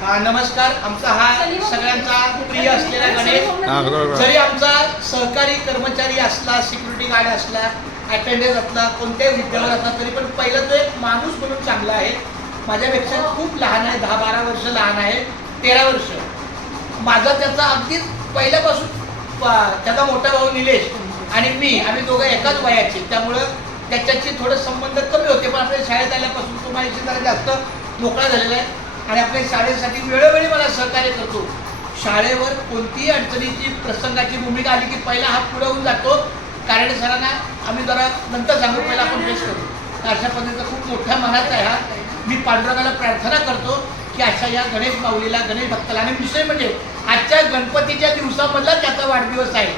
नमस्कार. आमचा हा सगळ्यांचा प्रिय असलेला गणेश जरी आमचा सहकारी कर्मचारी असला, सिक्युरिटी गार्ड असला, अटेंडन्स असला, कोणत्याही विद्यावर असला, तरी पण पहिला तो एक माणूस म्हणून चांगला आहे. माझ्यापेक्षा खूप लहान आहे, 10-12 वर्ष लहान आहे, 13 वर्ष. माझा त्याचा अगदीच पहिल्यापासून त्याचा मोठा भाऊ निलेश आणि मी, आम्ही दोघं एकाच वयाचे, त्यामुळं त्याच्याशी थोडं संबंध कमी होते. पण आपल्या शाळेत आल्यापासून तो माझ्याशी जरा जास्त मोकळा झालेला आहे आणि आपल्या शाळेसाठी वेळोवेळी मला सहकार्य करतो. शाळेवर कोणतीही अडचणीची प्रसंगाची भूमिका आली की पहिला हात पुढे होऊन जातो. कारण सरांना आम्ही जरा नंतर सांगू, पहिला आपण फेस करू. तर अशा पद्धतीचा खूप मोठ्या मनात आहे हा. मी पांडुरंगाला प्रार्थना करतो की अशा या गणेश माऊलीला, गणेश भक्ताला, आणि विषय म्हणजे आजच्या गणपतीच्या दिवसामधला त्याचा वाढदिवस आहे.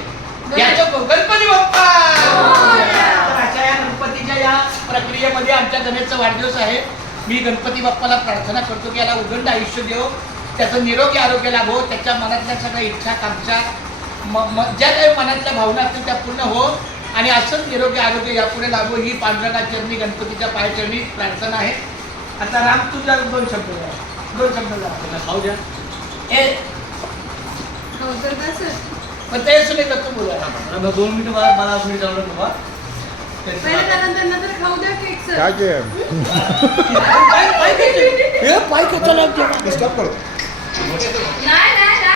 गणपती बाप्पा. तर अशा या गणपतीच्या या प्रक्रियेमध्ये आमच्या गणेशचा वाढदिवस आहे. मी गणपती बाप्पाला प्रार्थना करतो की याला उदंड आयुष्य देव, त्याचं निरोगी आरोग्य लाभो, त्याच्या मनातल्या सगळ्या इच्छा, कांक्षा, ज्या काही मनातल्या भावना असतील त्या पूर्ण हो आणि असंच निरोगी आरोग्य यापुढे लाभो ही पांडुरंगाच्या चरणी, गणपतीच्या पायाचरणी प्रार्थना आहे. आता राम तुझ्या दोन शब्द खाऊ द्या. पण ते सुने करतो बोला 2 मिनिटं मला मिनिट आवडत बाबा. पाय कसा लागतो? डिस्टर्ब करतो.